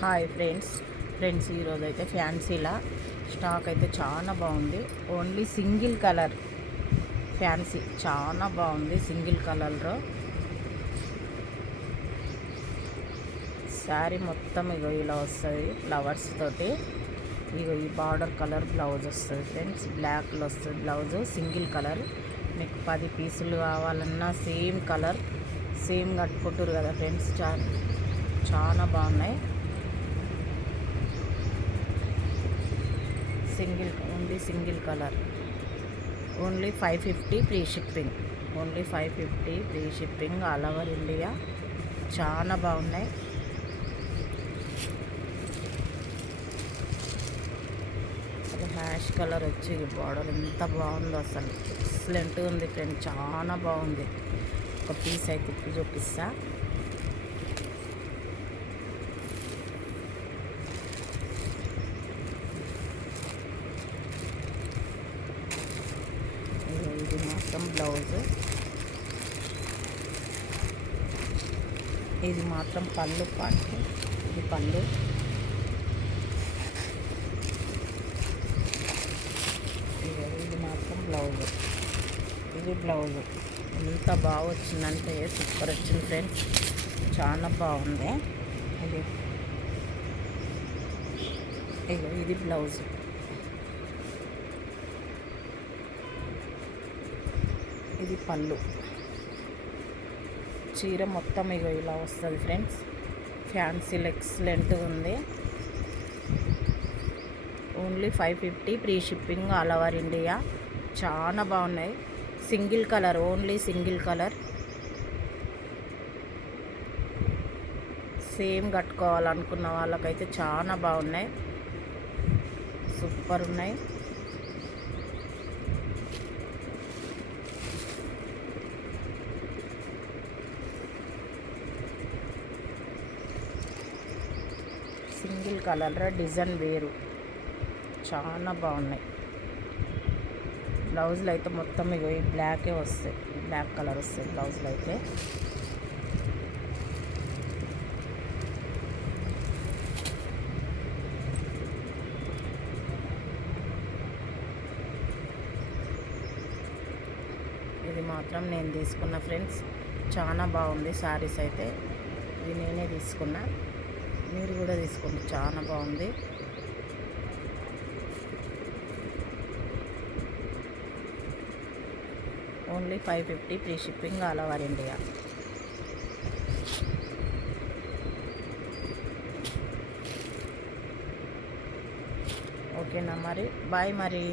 Hi friends ఈరోజు అయితే ఫ్యాన్సీలా stock అయితే చాలా బాగుంది. ఓన్లీ సింగిల్ కలర్ ఫ్యాన్సీ చాలా బాగుంది. సింగిల్ కలర్లో శారీ మొత్తం ఇగో ఇలా వస్తుంది ఫ్లవర్స్ తోటి. ఇగో ఈ బార్డర్ కలర్ బ్లౌజ్ వస్తుంది ఫ్రెండ్స్. బ్లాక్లో వస్తుంది బ్లౌజ్ సింగిల్ కలర్. మీకు 10 పీసులు కావాలన్నా సేమ్ కలర్ సేమ్ కట్టుకుంటారు కదా ఫ్రెండ్స్. చాలా బాగున్నాయి. Single colour only 550 free shipping. Only 550 free shipping all over India. చాలా బాగున్నాయి. అసలు హ్యాష్ కలర్ వచ్చి బార్డర్ ఎంత బాగుందో అసలు ఎక్సలెంట్గా ఉంది ఫ్రెండ్. చాలా బాగుంది. ఒక పీస్ అయితే ఇప్పుడు చూపిస్తా. ఇది మాత్రం బ్లౌజ్, ఇది మాత్రం పళ్ళు పార్ట్. ఇది పళ్ళు, ఇది మాత్రం బ్లౌజ్. ఇది బ్లౌజ్. ఎంత బాగా వచ్చిందంటే సూపర్ వచ్చింది ఫ్రెండ్స్. చాలా బాగుంది. ఇది బ్లౌజ్. ఇది పళ్ళు. చీర మొత్తం ఇగో ఇలా వస్తుంది ఫ్రెండ్స్. ఫ్యాన్సీలు ఎక్సలెంట్గా ఉంది. Only 550 free shipping all over India. చాలా బాగున్నాయి. Single colour, only single colour. Same కట్టుకోవాలనుకున్న వాళ్ళకైతే చాలా బాగున్నాయి. సూపర్ ఉన్నాయి. సింగిల్ కలర్ డిజైన్ వేరు. చాలా బాగున్నాయి. బ్లౌజులు అయితే మొత్తం ఇగో ఈ బ్లాకే వస్తాయి. బ్లాక్ కలర్ వస్తాయి బ్లౌజులు అయితే. ఇది మాత్రం నేను తీసుకున్న ఫ్రెండ్స్. చాలా బాగుంది శారీస్ అయితే. ఇది నేనే తీసుకున్నా, మీరు కూడా తీసుకోండి. చాలా బాగుంది. Only 550 free shipping all over India. ఓకేనా మరి, బాయ్ మరి.